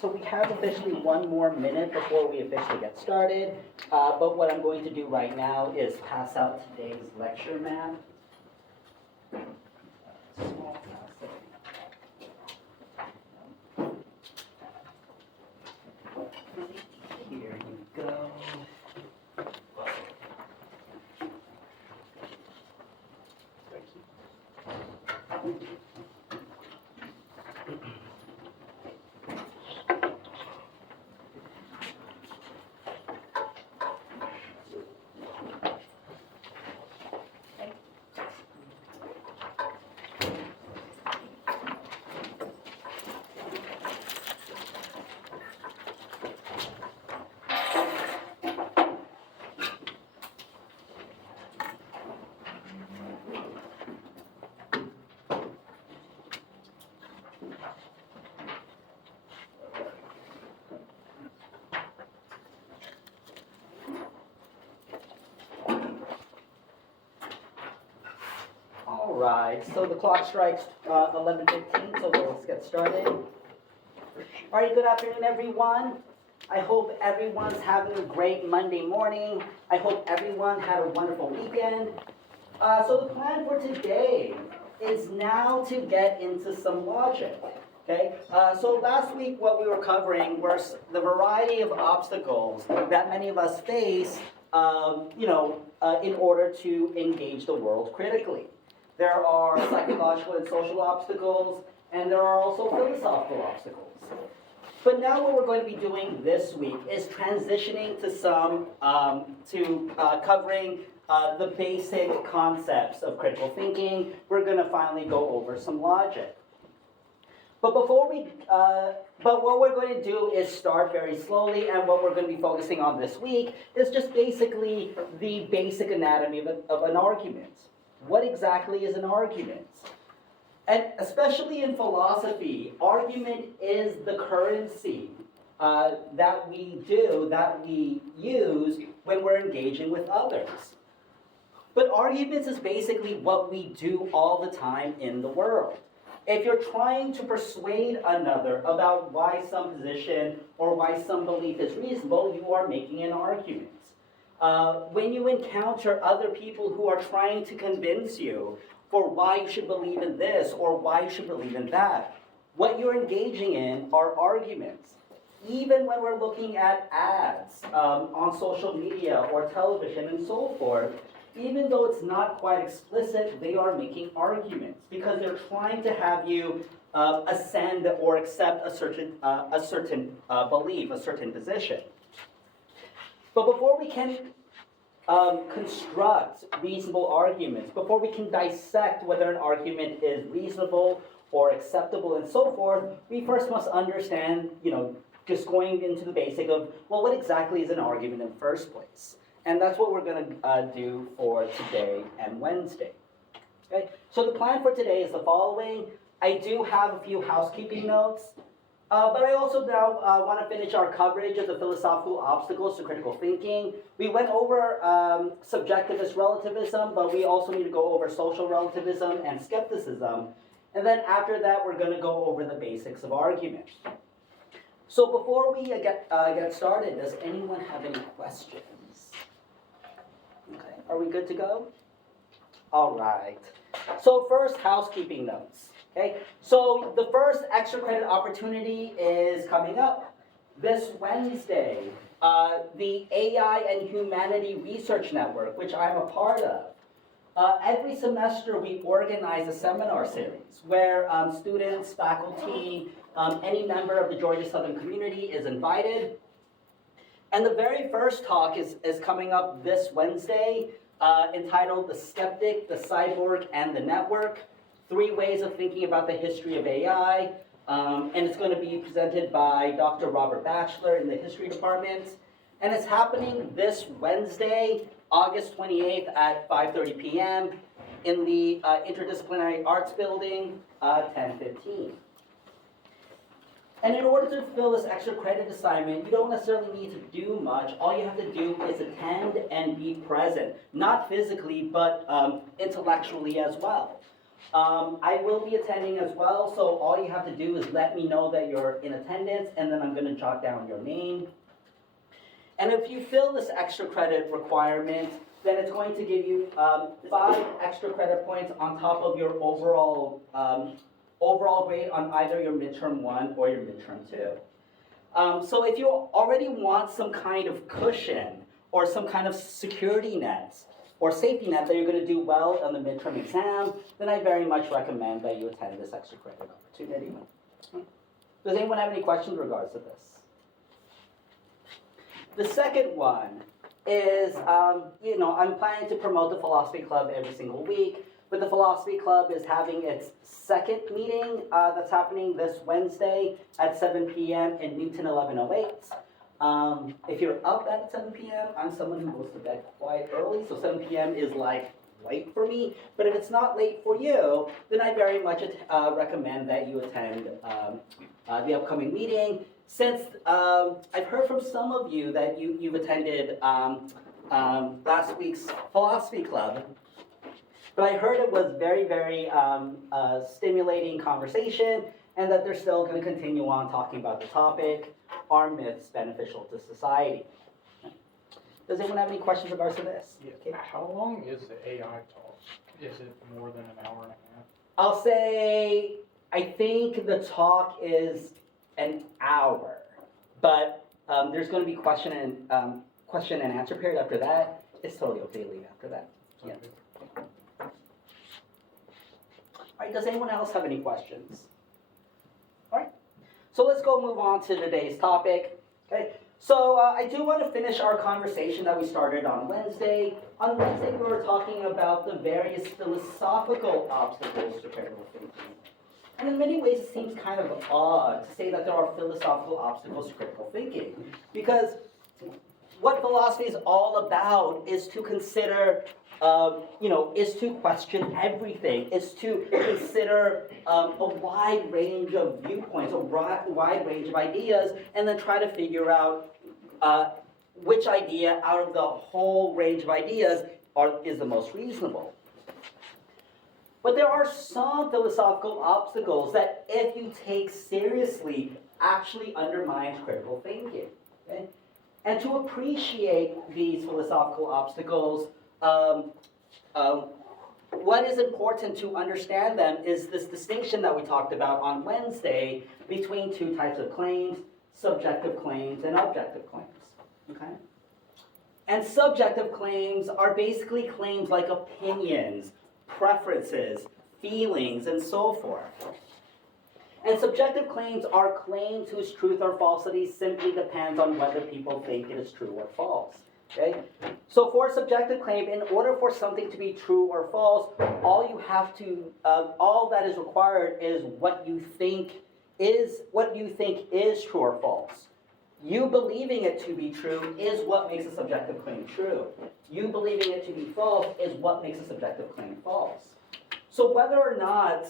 So we have officially 1 more minute before we officially get started. But what I'm going to do right now is pass out today's lecture map. Small pass. Here you go. All right, so the clock strikes 11:15, so let's get started. All right, good afternoon, everyone. I hope everyone's having a great Monday morning. I hope everyone had a wonderful weekend. So the plan for today is now to get into some logic. Okay, so last week what we were covering was the variety of obstacles that many of us face, in order to engage the world critically. There are psychological and social obstacles, and there are also philosophical obstacles. But now what we're going to be doing this week is transitioning to covering the basic concepts of critical thinking. We're going to finally go over some logic. But what we're going to do is start very slowly, and what we're going to be focusing on this week is just basically the basic anatomy of an argument. What exactly is an argument? And especially in philosophy, argument is the currency that we use when we're engaging with others. But arguments is basically what we do all the time in the world. If you're trying to persuade another about why some position or why some belief is reasonable, you are making an argument. When you encounter other people who are trying to convince you for why you should believe in this or why you should believe in that, what you're engaging in are arguments. Even when we're looking at ads on social media or television and so forth, even though it's not quite explicit, they are making arguments because they're trying to have you ascend or accept a certain belief, a certain position. But before we can construct reasonable arguments, before we can dissect whether an argument is reasonable or acceptable and so forth, we first must understand, just going into the basic of, well, what exactly is an argument in the first place? And that's what we're going to do for today and Wednesday. Okay? So the plan for today is the following. I do have a few housekeeping notes, but I also now want to finish our coverage of the philosophical obstacles to critical thinking. We went over subjectivist relativism, but we also need to go over social relativism and skepticism. And then after that, we're going to go over the basics of argument. So before we get started, does anyone have any questions? Okay, are we good to go? All right. So first, housekeeping notes. Okay, so the first extra credit opportunity is coming up this Wednesday. The AI and Humanity Research Network, which I'm a part of. Every semester we organize a seminar series where students, faculty, any member of the Georgia Southern community is invited. And the very first talk is coming up this Wednesday, entitled The Skeptic, the Cyborg, and the Network, 3 Ways of Thinking About the History of AI. And it's going to be presented by Dr. Robert Batchelor in the History Department. And it's happening this Wednesday, August 28th at 5:30 p.m. in the Interdisciplinary Arts Building, 1015. And in order to fulfill this extra credit assignment, you don't necessarily need to do much. All you have to do is attend and be present. Not physically, but intellectually as well. I will be attending as well, so all you have to do is let me know that you're in attendance, and then I'm going to jot down your name. And if you fill this extra credit requirement, then it's going to give you 5 extra credit points on top of your overall grade on either your midterm 1 or your midterm 2. So if you already want some kind of cushion or some kind of security net or safety net that you're going to do well on the midterm exam, then I very much recommend that you attend this extra credit opportunity. Does anyone have any questions in regards to this? The second one is, I'm planning to promote the Philosophy Club every single week, but the Philosophy Club is having its second meeting that's happening this Wednesday at 7 p.m. in Newton 1108. If you're up at 7 p.m., I'm someone who goes to bed quite early, so 7 p.m. is like late for me. But if it's not late for you, then I very much recommend that you attend the upcoming meeting. Since I've heard from some of you that you've attended last week's Philosophy Club, but I heard it was very, very stimulating conversation, and that they're still going to continue on talking about the topic, are myths beneficial to society? Does anyone have any questions in regards to this? Yeah. Okay. How long is the AI talk? Is it more than an hour and a half? I'll say, I think the talk is an hour, but there's going to be question and answer period after that. It's totally okay to leave after that. Yeah. All right, does anyone else have any questions? All right, so let's go move on to today's topic. Okay, so I do want to finish our conversation that we started on Wednesday. On Wednesday, we were talking about the various philosophical obstacles to critical thinking. And in many ways, it seems kind of odd to say that there are philosophical obstacles to critical thinking, because what philosophy is all about is to consider, is to question everything, is to consider a wide range of viewpoints, a wide range of ideas, and then try to figure out which idea out of the whole range of ideas is the most reasonable. But there are some philosophical obstacles that, if you take seriously, actually undermines critical thinking. Okay? And to appreciate these philosophical obstacles, what is important to understand them is this distinction that we talked about on Wednesday between 2 types of claims, subjective claims and objective claims. Okay? And subjective claims are basically claims like opinions, preferences, feelings, and so forth. And subjective claims are claims whose truth or falsity simply depends on whether people think it is true or false. Okay? So for a subjective claim, in order for something to be true or false, all that is required is what you think is true or false. You believing it to be true is what makes a subjective claim true. You believing it to be false is what makes a subjective claim false. So whether or not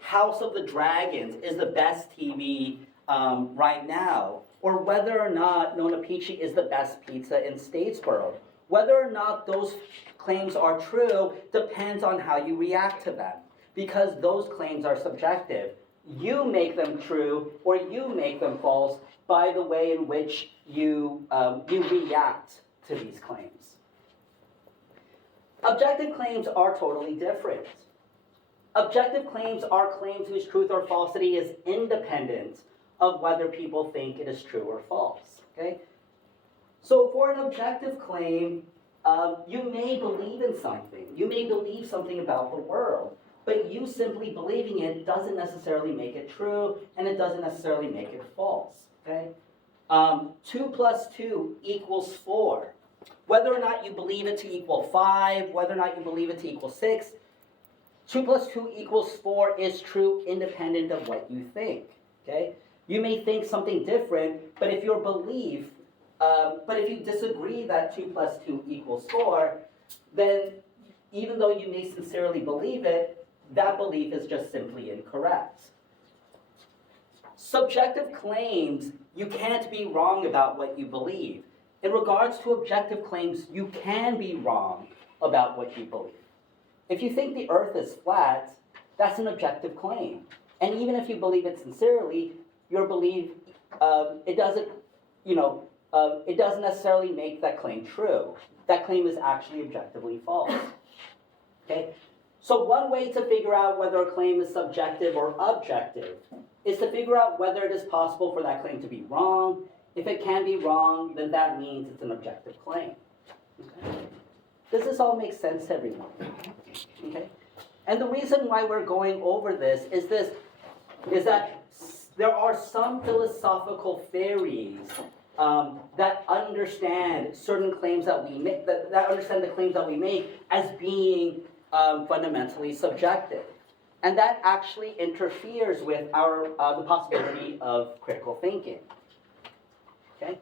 House of the Dragons is the best TV right now, or whether or not Nona Pici is the best pizza in Statesboro. Whether or not those claims are true depends on how you react to them, because those claims are subjective. You make them true or you make them false by the way in which you react to these claims. Objective claims are totally different. Objective claims are claims whose truth or falsity is independent of whether people think it is true or false. Okay? So for an objective claim, you may believe in something. You may believe something about the world, but you simply believing it doesn't necessarily make it true, and it doesn't necessarily make it false. Okay? 2 plus 2 equals 4. Whether or not you believe it to equal 5, whether or not you believe it to equal 6, 2 plus 2 equals 4 is true independent of what you think. Okay? You may think something different, but if your belief, but if you disagree that 2 plus 2 equals 4, then even though you may sincerely believe it, that belief is just simply incorrect. Subjective claims, you can't be wrong about what you believe. In regards to objective claims, you can be wrong about what you believe. If you think the earth is flat, that's an objective claim. And even if you believe it sincerely, your belief, it doesn't necessarily make that claim true. That claim is actually objectively false. Okay? So one way to figure out whether a claim is subjective or objective is to figure out whether it is possible for that claim to be wrong. If it can be wrong, then that means it's an objective claim. Okay? Does this all make sense to everyone? Okay? And the reason why we're going over this is that there are some philosophical theories that understand certain claims that we make, that understand the claims that we make as being fundamentally subjective. And that actually interferes with the possibility of critical thinking. Okay?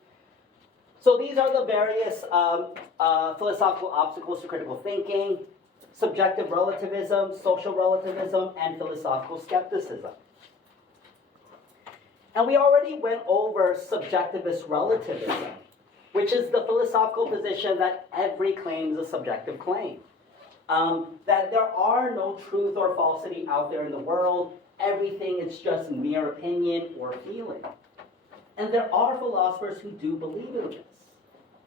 So these are the various philosophical obstacles to critical thinking: subjective relativism, social relativism, and philosophical skepticism. And we already went over subjectivist relativism, which is the philosophical position that every claim is a subjective claim. That there are no truth or falsity out there in the world. Everything is just mere opinion or feeling. And there are philosophers who do believe in this.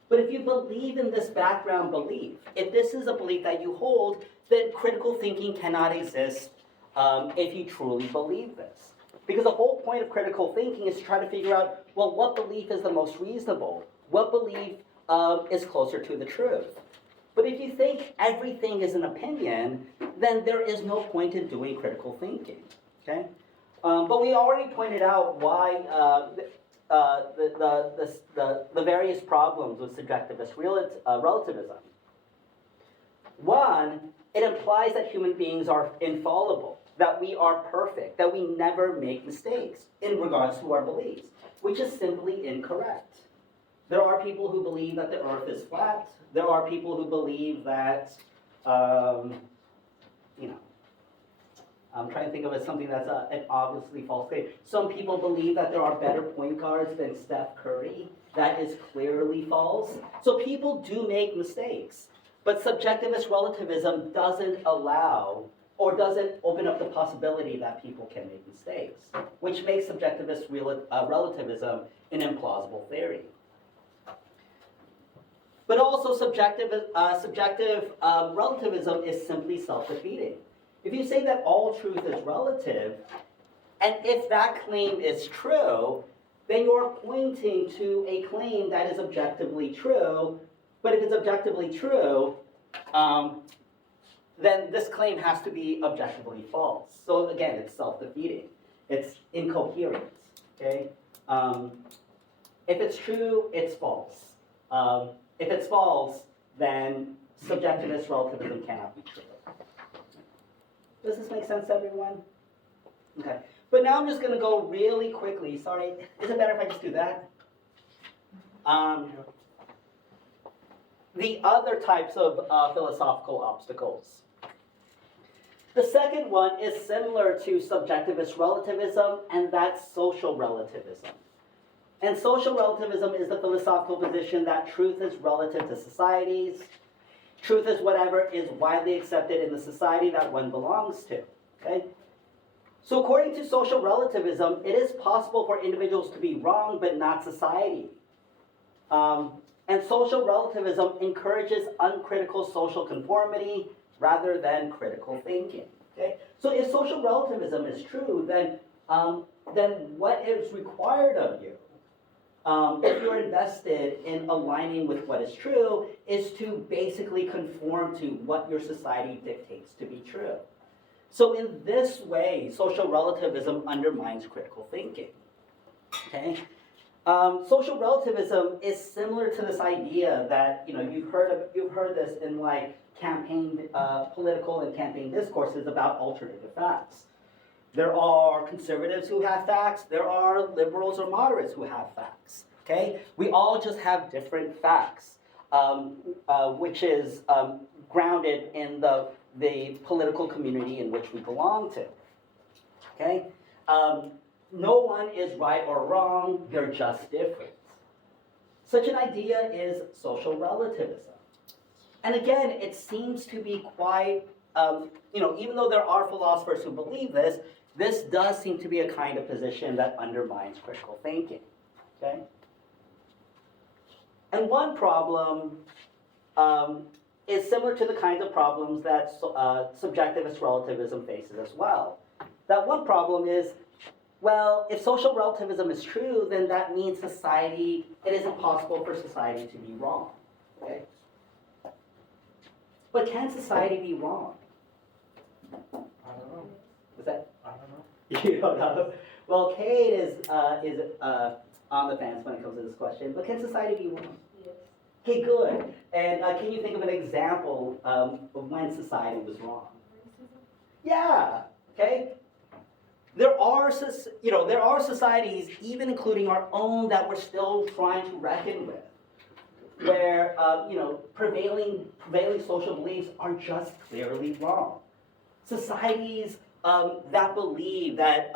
But if you believe in this background belief, if this is a belief that you hold, then critical thinking cannot exist if you truly believe this. Because the whole point of critical thinking is to try to figure out, well, what belief is the most reasonable? What belief is closer to the truth? But if you think everything is an opinion, then there is no point in doing critical thinking. Okay? But we already pointed out why the various problems with subjectivist relativism. One, it implies that human beings are infallible, that we are perfect, that we never make mistakes in regards to our beliefs, which is simply incorrect. There are people who believe that the earth is flat. There are people who believe that, I'm trying to think of it as something that's an obviously false claim. Some people believe that there are better point guards than Steph Curry. That is clearly false. So people do make mistakes. But subjectivist relativism doesn't allow or doesn't open up the possibility that people can make mistakes, which makes subjectivist relativism an implausible theory. But also subjective relativism is simply self-defeating. If you say that all truth is relative, and if that claim is true, then you're pointing to a claim that is objectively true. But if it's objectively true, then this claim has to be objectively false. So again, it's self-defeating. It's incoherent. Okay? If it's true, it's false. If it's false, then subjectivist relativism cannot be true. Does this make sense to everyone? Okay. But now I'm just going to go really quickly. Sorry, is it better if I just do that? The other types of philosophical obstacles. The second one is similar to subjectivist relativism, and that's social relativism. And social relativism is the philosophical position that truth is relative to societies. Truth is whatever is widely accepted in the society that one belongs to. Okay? So according to social relativism, it is possible for individuals to be wrong, but not society. And social relativism encourages uncritical social conformity rather than critical thinking. Okay? So if social relativism is true, then what is required of you, if you're invested in aligning with what is true, is to basically conform to what your society dictates to be true. So in this way, social relativism undermines critical thinking. Okay? Social relativism is similar to this idea that you've heard this in like campaign, political and campaign discourses about alternative facts. There are conservatives who have facts. There are liberals or moderates who have facts. Okay, we all just have different facts, which is grounded in the political community in which we belong to. Okay. No one is right or wrong, they're just different. Such an idea is social relativism. And again, it seems to be quite, even though there are philosophers who believe this, this does seem to be a kind of position that undermines critical thinking. Okay? And one problem is similar to the kinds of problems that subjectivist relativism faces as well. That one problem is, well, if social relativism is true, then that means it isn't possible for society to be wrong. Okay? But can society be wrong? I don't know. Is that? I don't know. You don't know. Well, Kate is on the fence when it comes to this question. But can society be wrong? Yes. Okay, good. And can you think of an example of when society was wrong? Yeah. Okay. There are societies, even including our own, that we're still trying to reckon with, where prevailing social beliefs are just clearly wrong. Societies that believe that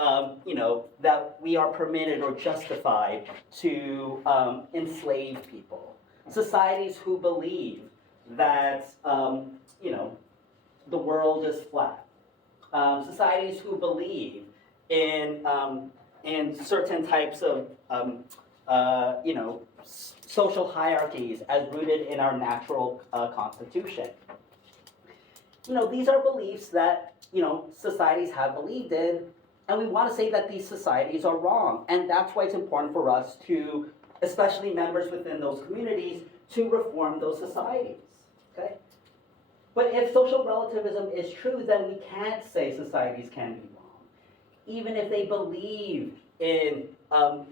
that we are permitted or justified to enslave people. Societies who believe that the world is flat. Societies who believe in certain types of social hierarchies as rooted in our natural constitution. These are beliefs that societies have believed in, and we want to say that these societies are wrong, and that's why it's important for us to, especially members within those communities, to reform those societies. Okay? But if social relativism is true, then we can't say societies can be wrong, even if they believe in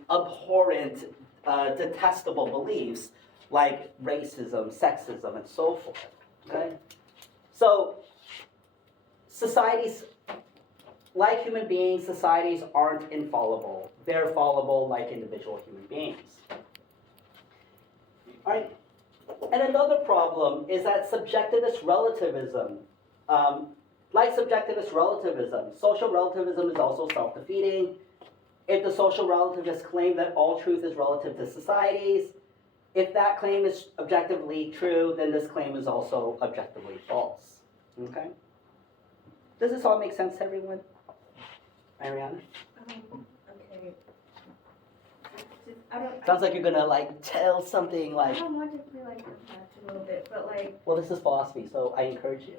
abhorrent, detestable beliefs like racism, sexism, and so forth. Okay? So, societies, like human beings, societies aren't infallible. They're fallible like individual human beings. All right? And another problem is that subjectivist relativism, like subjectivist relativism, social relativism is also self-defeating. If the social relativists claim that all truth is relative to societies, if that claim is objectively true, then this claim is also objectively false. Okay? Does this all make sense to everyone? Mariana? Okay. Sounds like you're gonna tell something I don't want to be reflect a little bit, but well, this is philosophy, so I encourage you.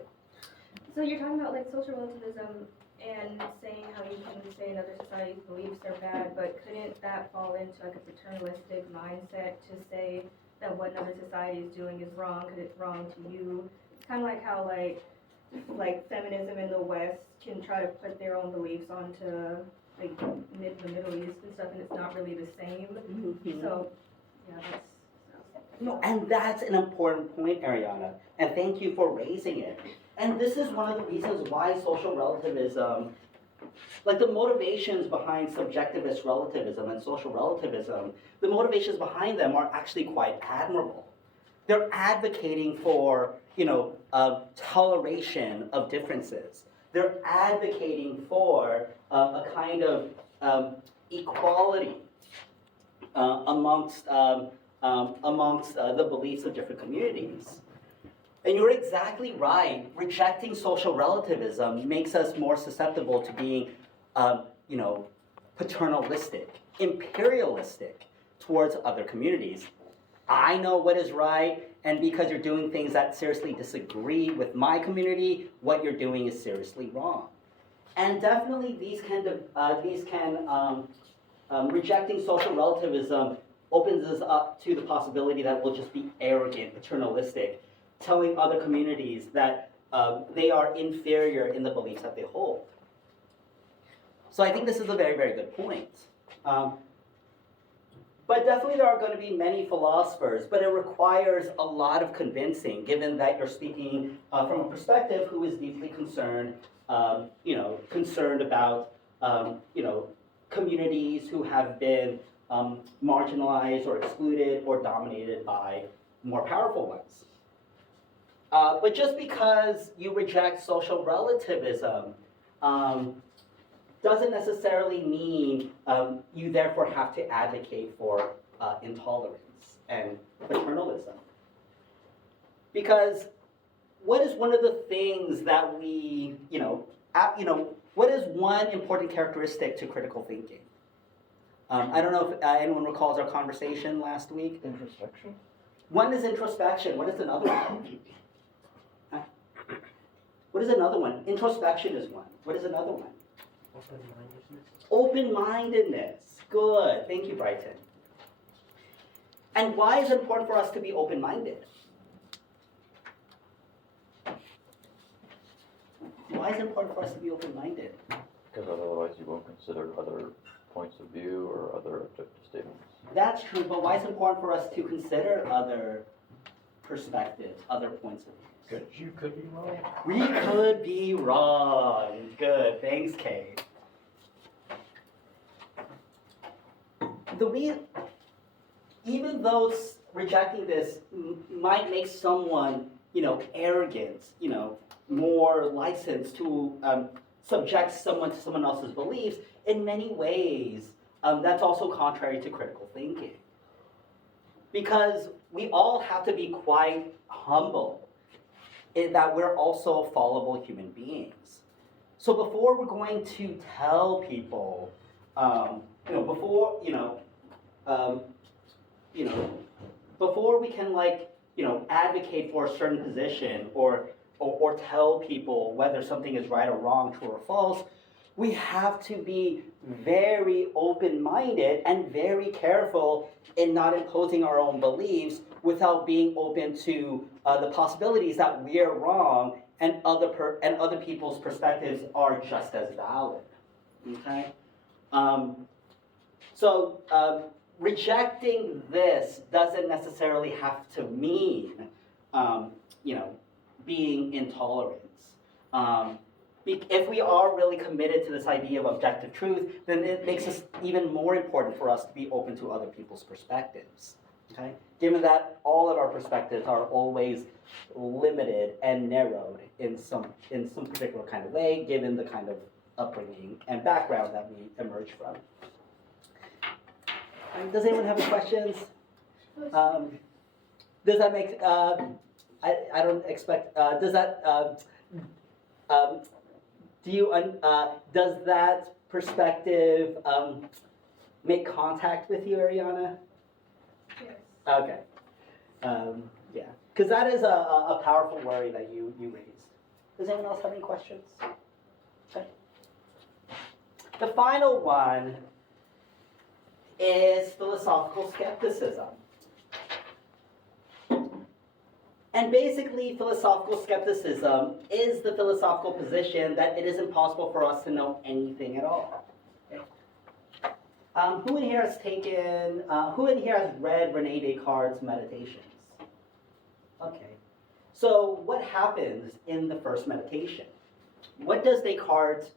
so you're talking about social relativism and saying how you can say another society's beliefs are bad, but couldn't that fall into a paternalistic mindset to say that what another society is doing is wrong because it's wrong to you? It's kind of like how like feminism in the West can try to put their own beliefs onto the Middle East and stuff, and it's not really the same. Mm-hmm. So, yeah, that's. No, and that's an important point, Ariana, and thank you for raising it. And this is one of the reasons why social relativism, the motivations behind subjectivist relativism and social relativism, the motivations behind them are actually quite admirable. They're advocating for, toleration of differences. They're advocating for a kind of equality amongst the beliefs of different communities. And you're exactly right. Rejecting social relativism makes us more susceptible to being, paternalistic, imperialistic towards other communities. I know what is right, and because you're doing things that seriously disagree with my community, what you're doing is seriously wrong. And definitely rejecting social relativism opens us up to the possibility that we'll just be arrogant, paternalistic, telling other communities that they are inferior in the beliefs that they hold. So I think this is a very, very good point. But definitely there are going to be many philosophers, but it requires a lot of convincing, given that you're speaking from a perspective who is deeply concerned, concerned about, communities who have been marginalized or excluded or dominated by more powerful ones. But just because you reject social relativism doesn't necessarily mean you therefore have to advocate for intolerance and paternalism. Because what is one of the things that we, what is one important characteristic to critical thinking? I don't know if anyone recalls our conversation last week. Introspection? One is introspection. What is another one? Huh? What is another one? Introspection is one. What is another one? Open-mindedness. Good. Thank you, Brighton. And why is it important for us to be open-minded? Why is it important for us to be open-minded? Because otherwise you won't consider other points of view or other objective statements. That's true, but why is it important for us to consider other perspectives, other points of view? Good, you could be wrong. We could be wrong. Good, thanks, Kate. Even though rejecting this might make someone, arrogant, more licensed to subject someone to someone else's beliefs, in many ways, that's also contrary to critical thinking. Because we all have to be quite humble in that we're also fallible human beings. So before we're going to tell people, before we can advocate for a certain position or tell people whether something is right or wrong, true or false, we have to be very open-minded and very careful in not imposing our own beliefs without being open to the possibilities that we are wrong and other people's perspectives are just as valid. Okay? So rejecting this doesn't necessarily have to mean, being intolerant. If we are really committed to this idea of objective truth, then it makes it even more important for us to be open to other people's perspectives. Okay? Given that all of our perspectives are always limited and narrowed in some particular kind of way, given the kind of upbringing and background that we emerge from. Does anyone have any questions? Does that make, I don't expect, does that, does that perspective make contact with you, Ariana? Yes. Okay. Yeah, because that is a powerful worry that you raised. Does anyone else have any questions? Okay. The final one is philosophical skepticism. And basically, philosophical skepticism is the philosophical position that it is impossible for us to know anything at all. Okay. Who in here has read Rene Descartes' Meditations? Okay. So what happens in the first meditation? What is Descartes'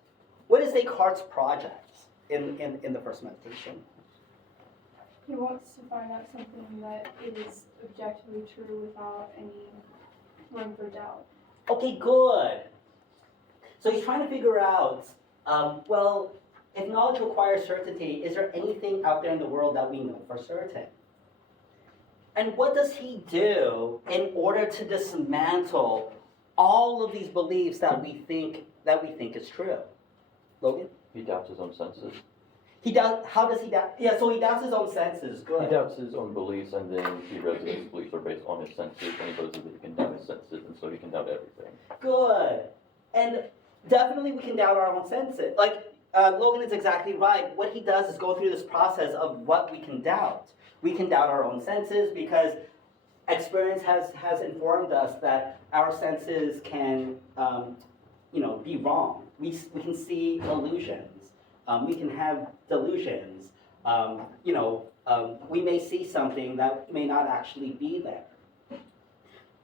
project in the first meditation? He wants to find out something that is objectively true without any room for doubt. Okay, good. So he's trying to figure out, well, if knowledge requires certainty, is there anything out there in the world that we know for certain? And what does he do in order to dismantle all of these beliefs that we think is true? Logan? He doubts his own senses. How does he doubt? Yeah, so he doubts his own senses. He Good. doubts his own beliefs, and then he realizes his beliefs are based on his senses, and he realizes that he can doubt his senses, and so he can doubt everything. Good. And definitely we can doubt our own senses. Like, Logan is exactly right. What he does is go through this process of what we can doubt. We can doubt our own senses because experience has informed us that our senses can, be wrong. We can see illusions. We can have delusions. We may see something that may not actually be there.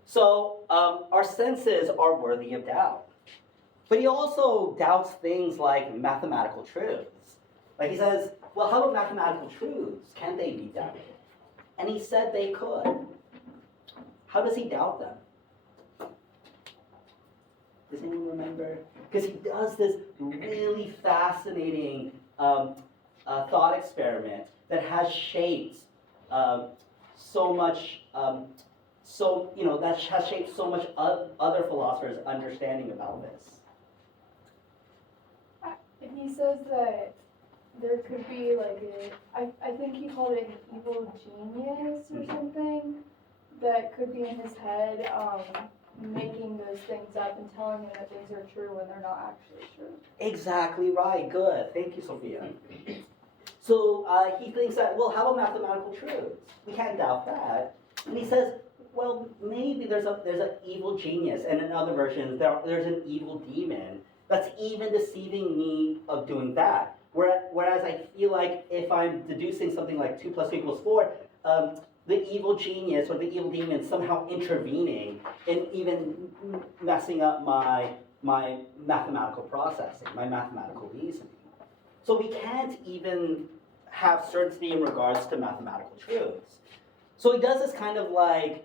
So our senses are worthy of doubt. But he also doubts things like mathematical truths. Like he says, well, how about mathematical truths? Can they be doubted? And he said they could. How does he doubt them? Does anyone remember? Because he does this really fascinating thought experiment that has shaped so much, that has shaped so much other philosophers' understanding about this. He says that there could be I think he called it an evil genius or something that could be in his head, making those things up and telling him that things are true when they're not actually true. Exactly right. Good. Thank you, Sophia. So he thinks that, well, how about mathematical truths? We can't doubt that. And he says, well, maybe there's an evil genius, and in other versions, there's an evil demon that's even deceiving me of doing that. Whereas I feel like if I'm deducing something like 2 + 2 = 4, the evil genius or the evil demon somehow intervening and even messing up my mathematical processing, my mathematical reasoning. So we can't even have certainty in regards to mathematical truths. So he does this kind of like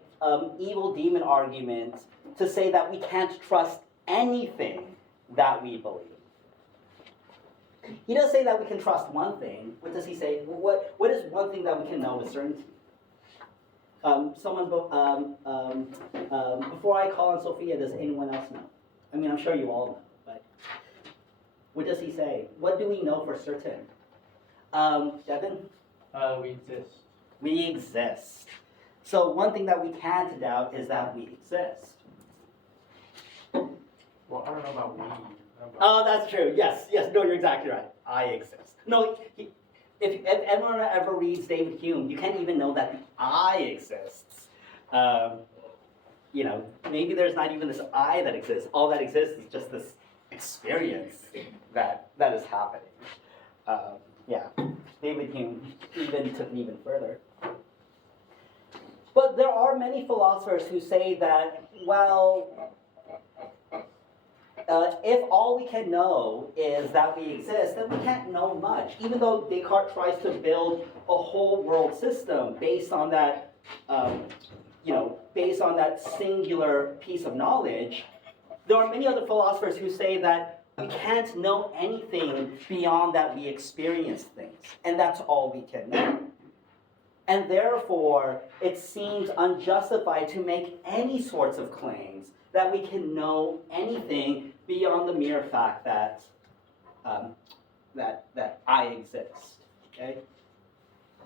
evil demon argument to say that we can't trust anything that we believe. He does say that we can trust one thing. What does he say? What is one thing that we can know with certainty? Before I call on Sophia, does anyone else know? I mean, I'm sure you all know, but what does he say? What do we know for certain? Devin? We exist. We exist. So one thing that we can't doubt is that we exist. Well, I don't know about we. Oh, that's true. Yes, no, you're exactly right. I exist. No, if anyone ever reads David Hume, you can't even know that the I exists. Maybe there's not even this I that exists. All that exists is just this experience that is happening. David Hume even took it even further. But there are many philosophers who say that, well, if all we can know is that we exist, then we can't know much. Even though Descartes tries to build a whole world system based on that, based on that singular piece of knowledge, there are many other philosophers who say that we can't know anything beyond that we experience things, and that's all we can know. And therefore, it seems unjustified to make any sorts of claims that we can know anything beyond the mere fact that that I exist. Okay?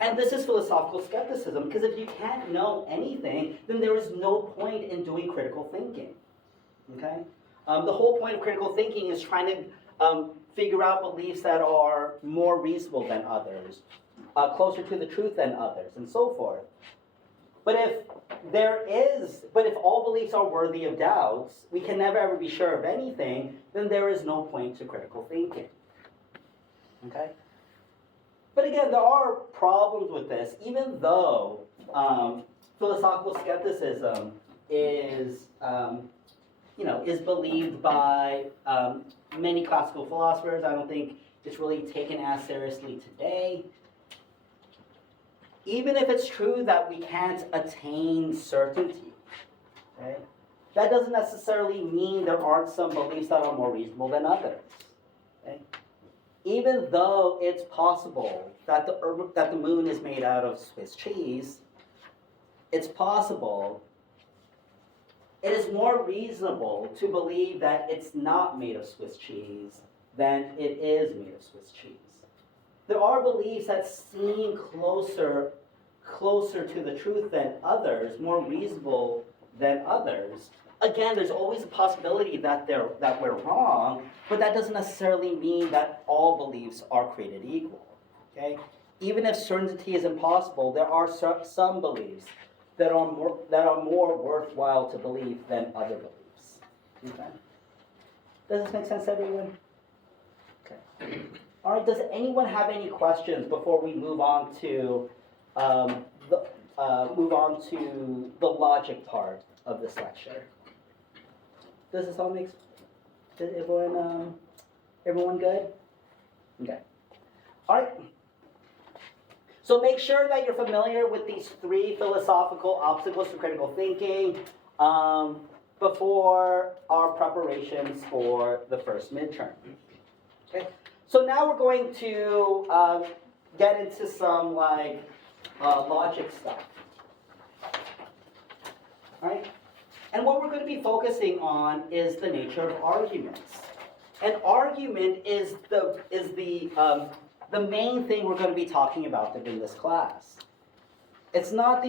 And this is philosophical skepticism, because if you can't know anything, then there is no point in doing critical thinking. Okay? The whole point of critical thinking is trying to figure out beliefs that are more reasonable than others, closer to the truth than others, and so forth. But if all beliefs are worthy of doubts, we can never ever be sure of anything, then there is no point to critical thinking. Okay? But again, there are problems with this, even though philosophical skepticism is believed by many classical philosophers. I don't think it's really taken as seriously today. Even if it's true that we can't attain certainty, okay, that doesn't necessarily mean there aren't some beliefs that are more reasonable than others. Okay? Even though it's possible that the moon is made out of Swiss cheese, it's possible. It is more reasonable to believe that it's not made of Swiss cheese than it is made of Swiss cheese. There are beliefs that seem closer to the truth than others, more reasonable than others. Again, there's always a possibility that we're wrong, but that doesn't necessarily mean that all beliefs are created equal. Okay? Even if certainty is impossible, there are some beliefs that are more worthwhile to believe than other beliefs. Okay? Does this make sense to everyone? Okay. All right. Does anyone have any questions before we move on to the logic part of this lecture? Does this all make? Did everyone good? Okay. All right. So make sure that you're familiar with these 3 philosophical obstacles to critical thinking before our preparations for the first midterm. Okay. So now we're going to get into some logic stuff. All right. And what we're going to be focusing on is the nature of arguments. An argument is the main thing we're going to be talking about in this class. It's not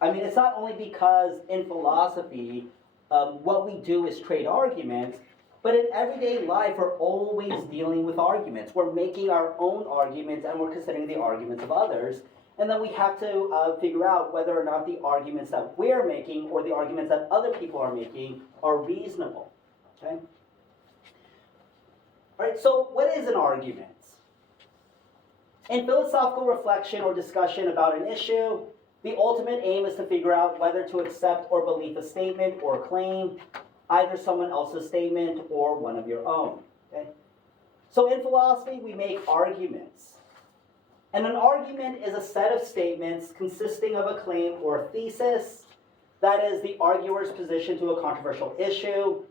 only because in philosophy, what we do is trade arguments, but in everyday life, we're always dealing with arguments. We're making our own arguments, and we're considering the arguments of others. And then we have to figure out whether or not the arguments that we're making or the arguments that other people are making are reasonable. Okay? All right, so what is an argument? In philosophical reflection or discussion about an issue, the ultimate aim is to figure out whether to accept or believe a statement or a claim, either someone else's statement or one of your own. Okay? So in philosophy, we make arguments. And an argument is a set of statements consisting of a claim or a thesis, that is, the arguer's position to a controversial issue,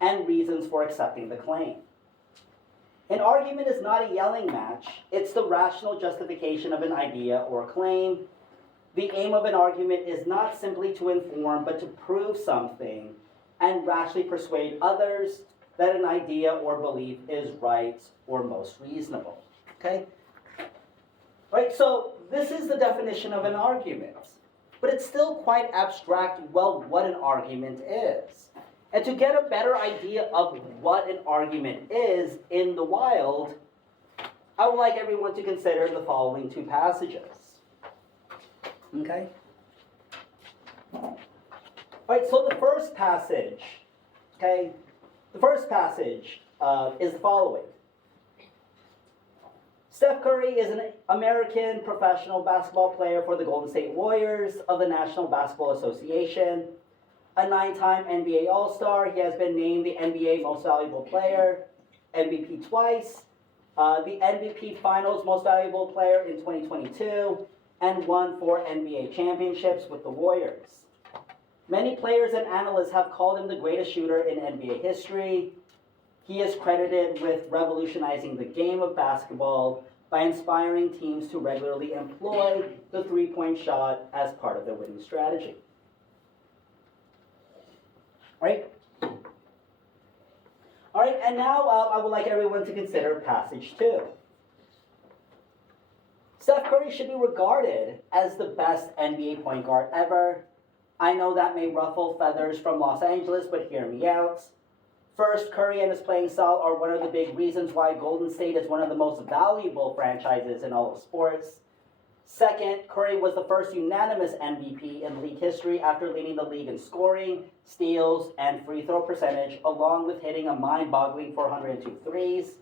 and reasons for accepting the claim. An argument is not a yelling match, it's the rational justification of an idea or a claim. The aim of an argument is not simply to inform, but to prove something and rationally persuade others that an idea or belief is right or most reasonable. Okay? Right, so this is the definition of an argument, but it's still quite abstract, what an argument is. And to get a better idea of what an argument is in the wild, I would like everyone to consider the following 2 passages. Okay? All right, so the first passage, is the following. Steph Curry is an American professional basketball player for the Golden State Warriors of the National Basketball Association. A 9-time NBA All-Star, he has been named the NBA Most Valuable Player, MVP twice, the MVP Finals Most Valuable Player in 2022, and won 4 NBA championships with the Warriors. Many players and analysts have called him the greatest shooter in NBA history. He is credited with revolutionizing the game of basketball by inspiring teams to regularly employ the 3-point shot as part of their winning strategy. Right? All right, and now I would like everyone to consider passage 2. Steph Curry should be regarded as the best NBA point guard ever. I know that may ruffle feathers from Los Angeles, but hear me out. First, Curry and his playing style are one of the big reasons why Golden State is one of the most valuable franchises in all of sports. Second, Curry was the first unanimous MVP in league history after leading the league in scoring, steals, and free throw percentage, along with hitting a mind-boggling 402 threes.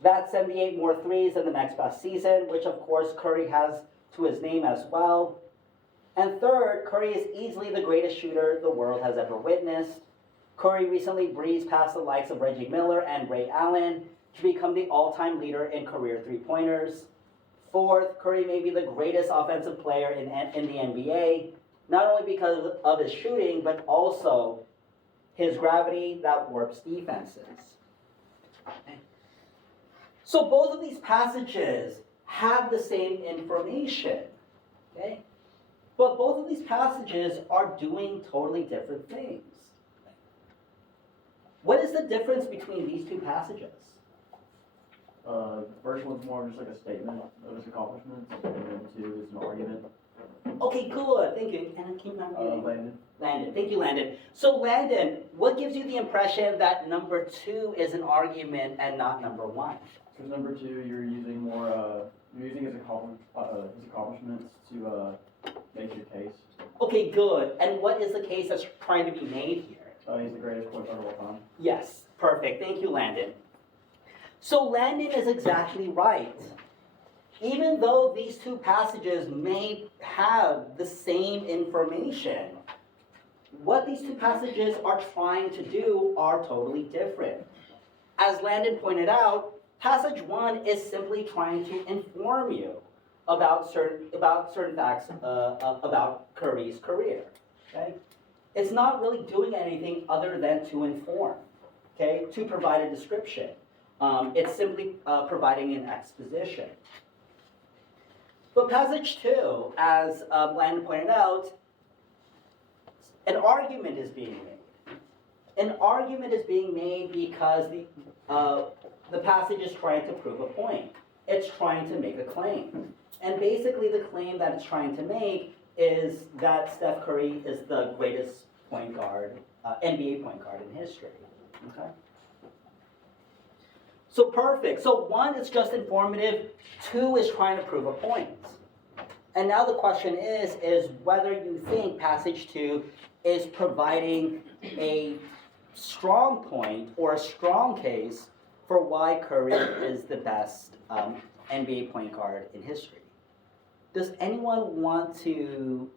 That's 78 more threes than the next best season, which of course Curry has to his name as well. And third, Curry is easily the greatest shooter the world has ever witnessed. Curry recently breezed past the likes of Reggie Miller and Ray Allen to become the all-time leader in career three-pointers. Fourth, Curry may be the greatest offensive player in the NBA, not only because of his shooting, but also his gravity that warps defenses. So both of these passages have the same information, okay? But both of these passages are doing totally different things. What is the difference between these two passages? The first one's more just like a statement of his accomplishments, and then 2 is an argument. Okay, good, thank you. And can you remember your name? Landon. Landon, thank you, Landon. So Landon, what gives you the impression that number 2 is an argument and not number 1? Because number 2, you're using more, you're using his accomplishments to make your case. Okay, good. And what is the case that's trying to be made here? He's the greatest point guard of all time. Yes, perfect. Thank you, Landon. So Landon is exactly right. Even though these two passages may have the same information, what these two passages are trying to do are totally different. As Landon pointed out, passage 1 is simply trying to inform you about certain facts about Curry's career. Okay? It's not really doing anything other than to inform, okay, to provide a description. It's simply providing an exposition. But passage 2, as Landon pointed out, an argument is being made. An argument is being made because the passage is trying to prove a point. It's trying to make a claim. And basically the claim that it's trying to make is that Steph Curry is the greatest point guard, NBA point guard in history. Okay? So perfect. So 1 is just informative, 2 is trying to prove a point. And now the question is whether you think passage 2 is providing a strong point or a strong case for why Curry is the best NBA point guard in history. Does anyone want to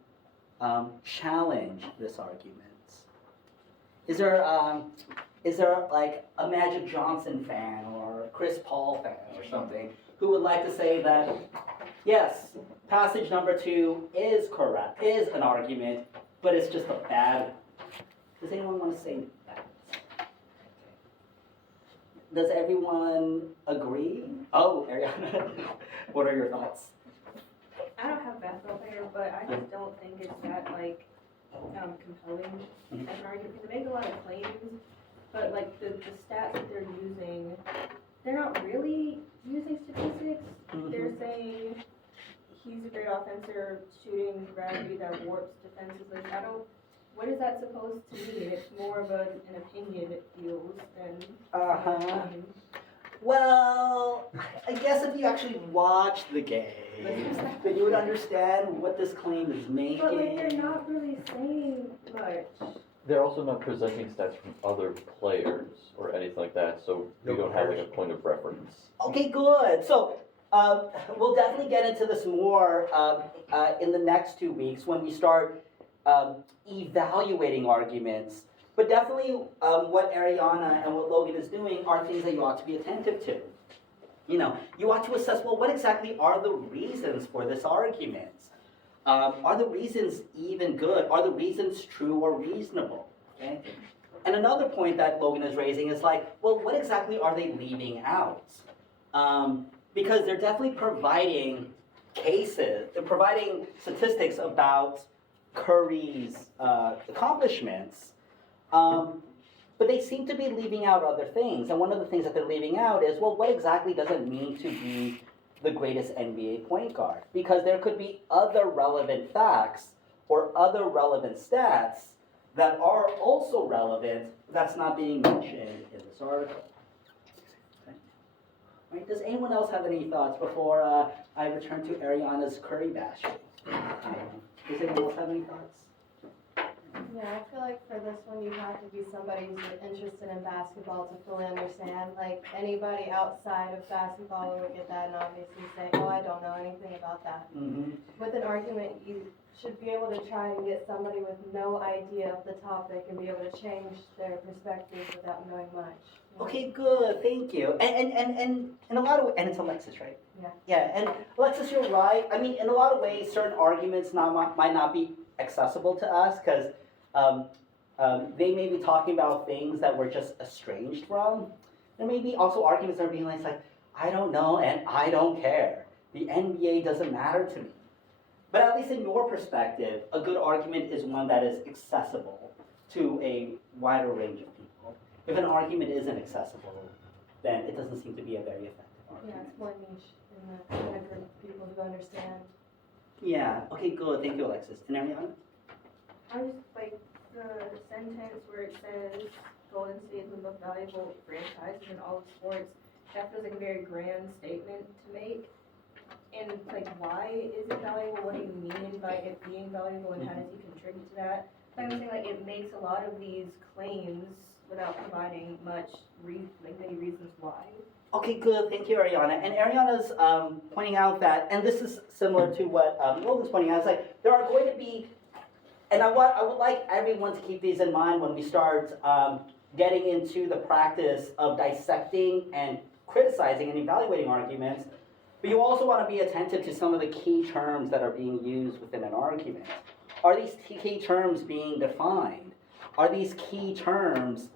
challenge this argument? Is there like a Magic Johnson fan or a Chris Paul fan or something who would like to say that, yes, passage number 2 is correct, is an argument, but it's just a bad. Does anyone want to say that? Does everyone agree? Oh, Ariana, what are your thoughts? I don't have a basketball player, but I just don't think it's that like compelling as an argument because it makes a lot of claims, but like the stats that they're using, they're not really using statistics. They're saying he's a great offensive, shooting gravity that warps defenses. Like what is that supposed to mean? It's more of an opinion, it feels, than. Well, I guess if you actually watch the game, then you would understand what this claim is making. But like they're not really saying much. They're also not presenting stats from other players or anything like that, so we don't have like a point of reference. Okay, good. So we'll definitely get into this more in the next 2 weeks when we start evaluating arguments. But definitely what Ariana and what Logan is doing are things that you ought to be attentive to. You know, you ought to assess, well, what exactly are the reasons for this argument? Are the reasons even good? Are the reasons true or reasonable? Okay? And another point that Logan is raising is like, well, what exactly are they leaving out? Because they're definitely providing cases, they're providing statistics about Curry's accomplishments, but they seem to be leaving out other things. And one of the things that they're leaving out is, well, what exactly does it mean to be the greatest NBA point guard? Because there could be other relevant facts or other relevant stats that are also relevant that's not being mentioned in this article. Okay. Right, does anyone else have any thoughts before I return to Ariana's Curry bashing? Does anyone else have any thoughts? Yeah, I feel like for this one, you have to be somebody who's interested in basketball to fully understand. Like, anybody outside of basketball would look at that and obviously say, oh, I don't know anything about that. Mm-hmm. With an argument, you should be able to try and get somebody with no idea of the topic and be able to change their perspective without knowing much. You know? Okay, good, thank you. And in a lot of, and it's Alexis, right? Yeah. Yeah, and Alexis, you're right. I mean, in a lot of ways, certain arguments might not be accessible to us because They may be talking about things that we're just estranged from. There may be also arguments that are being like, I don't know and I don't care. The NBA doesn't matter to me. But at least in your perspective, a good argument is one that is accessible to a wider range of people. If an argument isn't accessible, then it doesn't seem to be a very effective Yeah, argument. it's more niche in a group of people who understand. Yeah, okay, good. Thank you, Alexis. And Ariana? I was like, the sentence where it says Golden State is the most valuable franchise in all of sports, that feels like a very grand statement to make. And like, why is it valuable? What do you mean by it being valuable, and how does he contribute to that? I'm saying like it makes a lot of these claims without providing much many reasons why. Okay, good. Thank you, Ariana. And Ariana's pointing out that, and this is similar to what Logan's pointing out, it's like there are going to be, and I would like everyone to keep these in mind when we start getting into the practice of dissecting and criticizing and evaluating arguments. But you also want to be attentive to some of the key terms that are being used within an argument. Are these key terms being defined? Are these key terms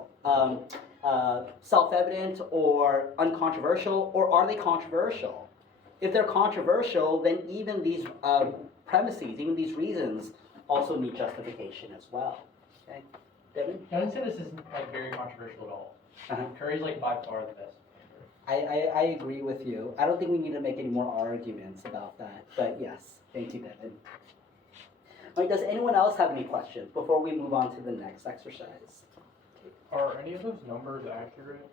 self-evident or uncontroversial, or are they controversial? If they're controversial, then even these premises, even these reasons also need justification as well. Okay, Devin? I wouldn't say this is like very controversial at all. Uh-huh. Curry's like by far the best. I agree with you. I don't think we need to make any more arguments about that, but yes, thank you, Devin. All right, does anyone else have any questions before we move on to the next exercise? Are any of those numbers accurate?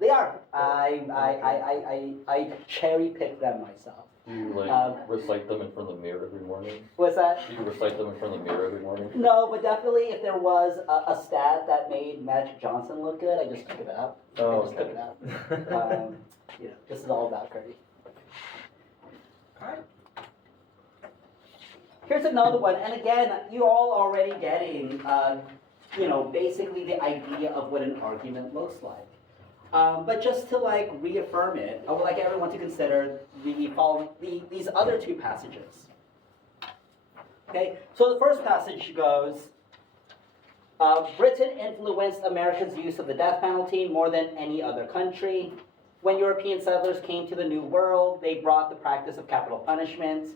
They are. I cherry pick them myself. Do you like recite them in front of the mirror every morning? What's that? Do you recite them in front of the mirror every morning? No, but definitely if there was a stat that made Magic Johnson look good, I just took it out. Oh, I just took it out. This is all about Curry. Alright. Here's another one, and again, you're all already getting, basically the idea of what an argument looks like. But just to like reaffirm it, I would like everyone to consider these other two passages. Okay, so the first passage goes, Britain influenced America's use of the death penalty more than any other country. When European settlers came to the New World, they brought the practice of capital punishment.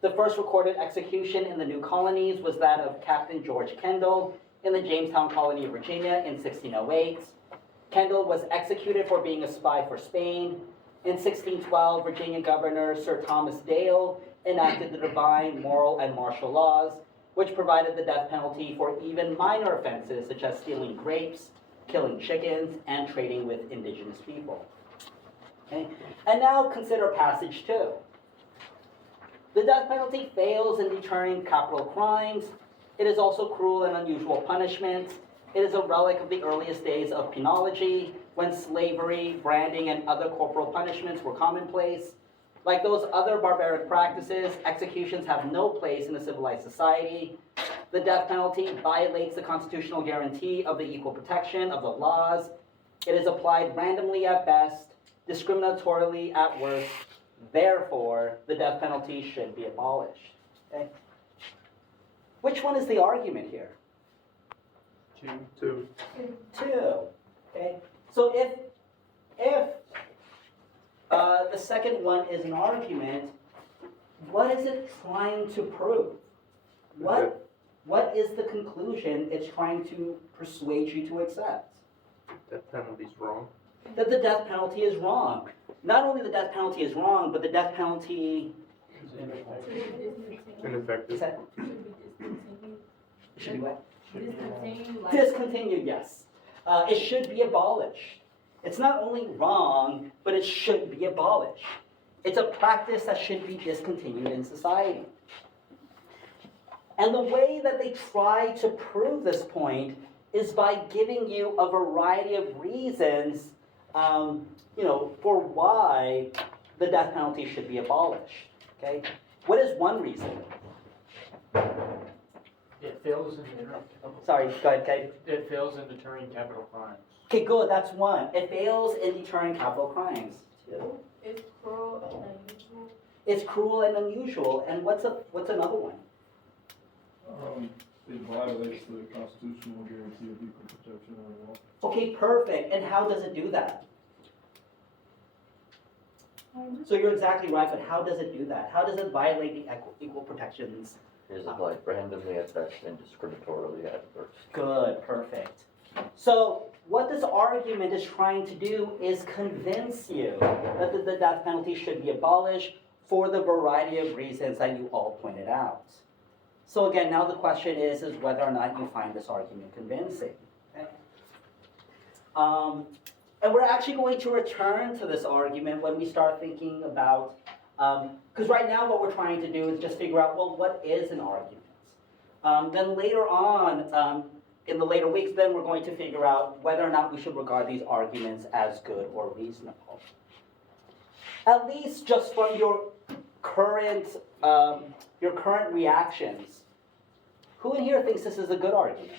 The first recorded execution in the new colonies was that of Captain George Kendall in the Jamestown colony of Virginia in 1608. Kendall was executed for being a spy for Spain. In 1612, Virginia Governor Sir Thomas Dale enacted the divine moral and martial laws, which provided the death penalty for even minor offenses such as stealing grapes, killing chickens, and trading with indigenous people. Okay? And now consider passage 2. The death penalty fails in deterring capital crimes. It is also cruel and unusual punishment. It is a relic of the earliest days of penology, when slavery, branding, and other corporal punishments were commonplace. Like those other barbaric practices, executions have no place in a civilized society. The death penalty violates the constitutional guarantee of the equal protection of the laws. It is applied randomly at best, discriminatorily at worst. Therefore, the death penalty should be abolished. Okay? Which one is the argument here? 2. 2. Okay? So if the second one is an argument, what is it trying to prove? What is the conclusion it's trying to persuade you to accept? Death penalty's wrong. That the death penalty is wrong. Not only the death penalty is wrong, but the death penalty Ineffective. is that should be what? Discontinued. Discontinued, yes. It should be abolished. It's not only wrong, but it should be abolished. It's a practice that should be discontinued in society. And the way that they try to prove this point is by giving you a variety of reasons, for why the death penalty should be abolished. Okay? What is one reason? It fails in deterring. Sorry, go ahead, Kate. It fails in deterring capital crimes. Okay, good, that's one. It fails in deterring capital crimes. 2. It's cruel and unusual. It's cruel and unusual. And what's another one? it violates the constitutional guarantee of equal protection under law. Okay, perfect. And how does it do that? So you're exactly right, but how does it do that? How does it violate the equal protections? Is it like randomly at best and discriminatorily at worst? Good, perfect. So what this argument is trying to do is convince you that the death penalty should be abolished for the variety of reasons that you all pointed out. So again, now the question is whether or not you find this argument convincing. Okay? And we're actually going to return to this argument when we start thinking about, because right now what we're trying to do is just figure out, well, what is an argument? Then later on, in the later weeks, then we're going to figure out whether or not we should regard these arguments as good or reasonable. At least just from your current reactions, who in here thinks this is a good argument?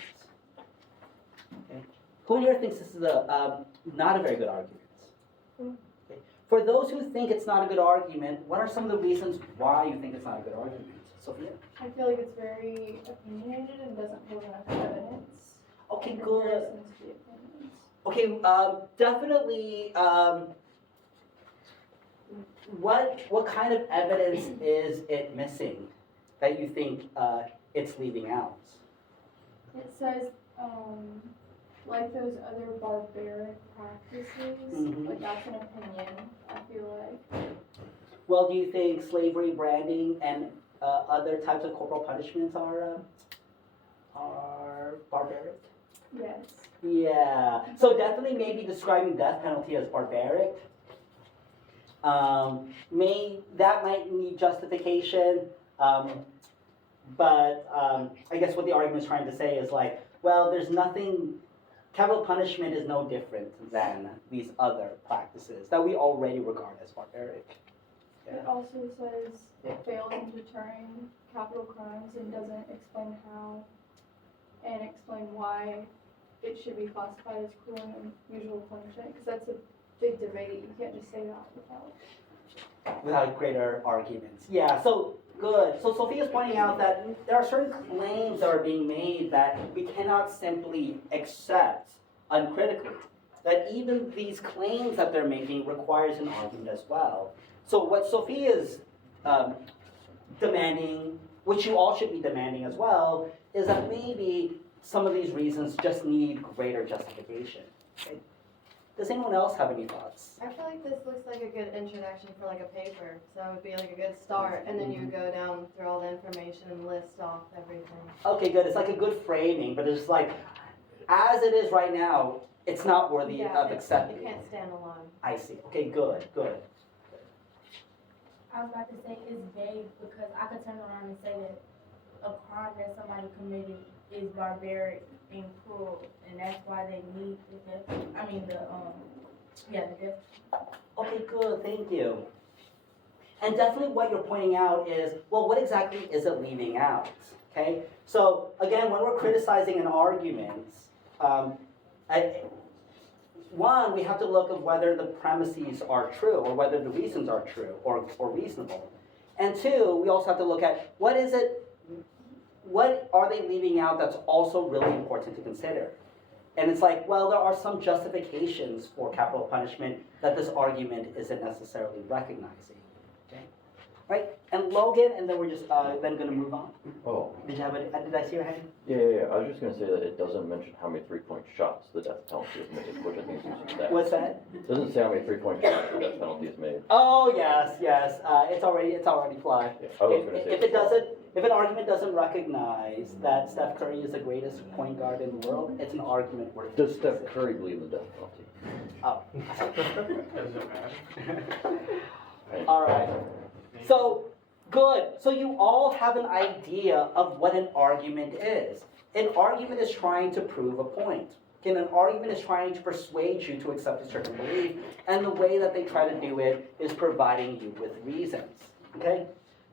Okay. Who in here thinks this is not a very good argument? Okay. For those who think it's not a good argument, what are some of the reasons why you think it's not a good argument? Sophia? I feel like it's very opinionated and doesn't hold enough evidence. Okay, in good. comparison to the opinions. Okay, definitely, what kind of evidence is it missing that you think it's leaving out? It says, like those other barbaric practices, Mhm. like that's an opinion, I feel like. Well, do you think slavery, branding, and other types of corporal punishments are barbaric? Yes. Yeah. So definitely, maybe describing death penalty as barbaric. That might need justification, but I guess what the argument is trying to say is like, well, there's nothing. Capital punishment is no different than these other practices that we already regard as barbaric. It also says it fails in deterring capital crimes and doesn't explain how and explain why it should be classified as cruel and unusual punishment, because that's a big debate. You can't just say that Without greater arguments. Yeah, so good. So Sophia's pointing out that there are certain claims that are being made that we cannot simply accept uncritically. That even these claims that they're making requires an argument as well. So what Sophia's demanding, which you all should be demanding as well, is that maybe some of these reasons just need greater justification. Okay? Does anyone else have any thoughts? I feel like this looks like a good introduction for like a paper, so it would be like a good start, and then you would go down through all the information and list off everything. Okay, good. It's like a good framing, but it's like, as it is right now, it's not worthy of accepting. It can't stand alone. I see. Okay, good, good. I was about to say it's vague because I could turn around and say that a crime that somebody committed is barbaric and cruel, and that's why they need the death. I mean the death. Okay, good. Thank you. And definitely what you're pointing out is, well, what exactly is it leaving out? Okay? So again, when we're criticizing an argument, one, we have to look at whether the premises are true or whether the reasons are true or reasonable. And two, we also have to look at what are they leaving out that's also really important to consider? And it's like, well, there are some justifications for capital punishment that this argument isn't necessarily recognizing. Okay? Right? And Logan, and then we're just then going to move on. Oh, Did I see your hand? yeah. I was just gonna say that it doesn't mention how many three-point shots the death penalty is made, which I think is using stats. What's that? It doesn't say how many three-point shots the death penalty is made. Oh yes. It's already fly. Yeah, I was gonna say. If an argument doesn't recognize that Steph Curry is the greatest point guard in the world, it's an argument worth. Does Steph Curry believe in the death penalty? Oh. Does it matter? All right. So, good. So you all have an idea of what an argument is. An argument is trying to prove a point. Okay, an argument is trying to persuade you to accept a certain belief, and the way that they try to do it is providing you with reasons. Okay?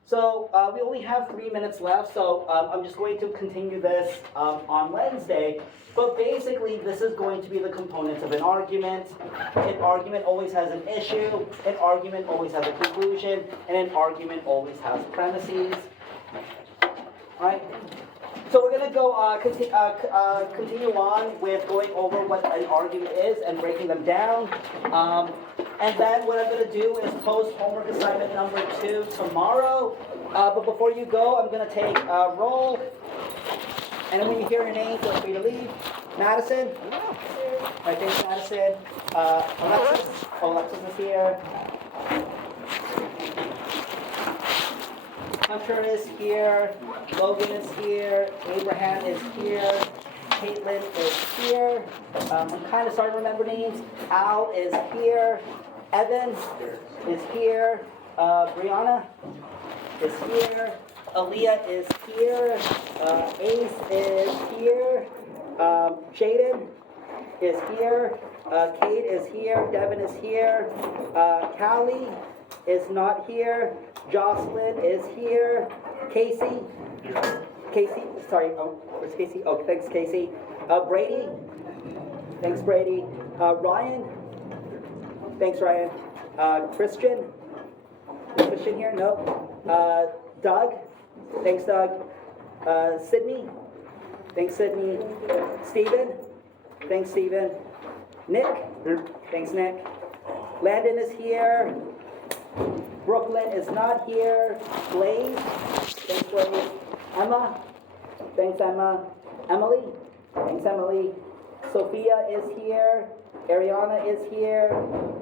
So we only have 3 minutes left, so I'm just going to continue this on Wednesday. But basically, this is going to be the components of an argument. An argument always has an issue, an argument always has a conclusion, and an argument always has premises. All right? So we're gonna go, continue on with going over what an argument is and breaking them down. And then what I'm gonna do is post homework assignment number 2 tomorrow. But before you go, I'm gonna take a roll. And then when you hear your name, feel free to leave. Madison? Right, thanks, Madison. Alexis? Oh, Alexis is here. Hunter is here. Logan is here. Abraham is here. Caitlin is here. I'm kind of starting to remember names. Al is here. Evan is here. Brianna is here. Aaliyah is here. Ace is here. Jaden is here. Kate is here. Devin is here. Callie is not here. Jocelyn is here. Casey. Casey, sorry, where's Casey? Oh, thanks, Casey. Brady. Thanks, Brady. Ryan. Thanks, Ryan. Christian. Is Christian here? No. Doug. Thanks, Doug. Sydney. Thanks, Sydney. Steven. Thanks, Steven. Nick. Thanks, Nick. Landon is here. Brooklyn is not here. Blaze. Thanks, Blaze. Emma. Thanks, Emma. Emily. Thanks, Emily. Sophia is here. Ariana is here.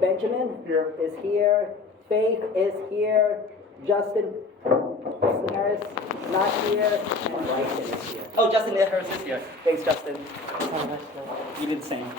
Benjamin is here. Faith is here. Justin Harris, not here. And Bryson is here. Oh, Justin Harris is here. Thanks, Justin. You did the same.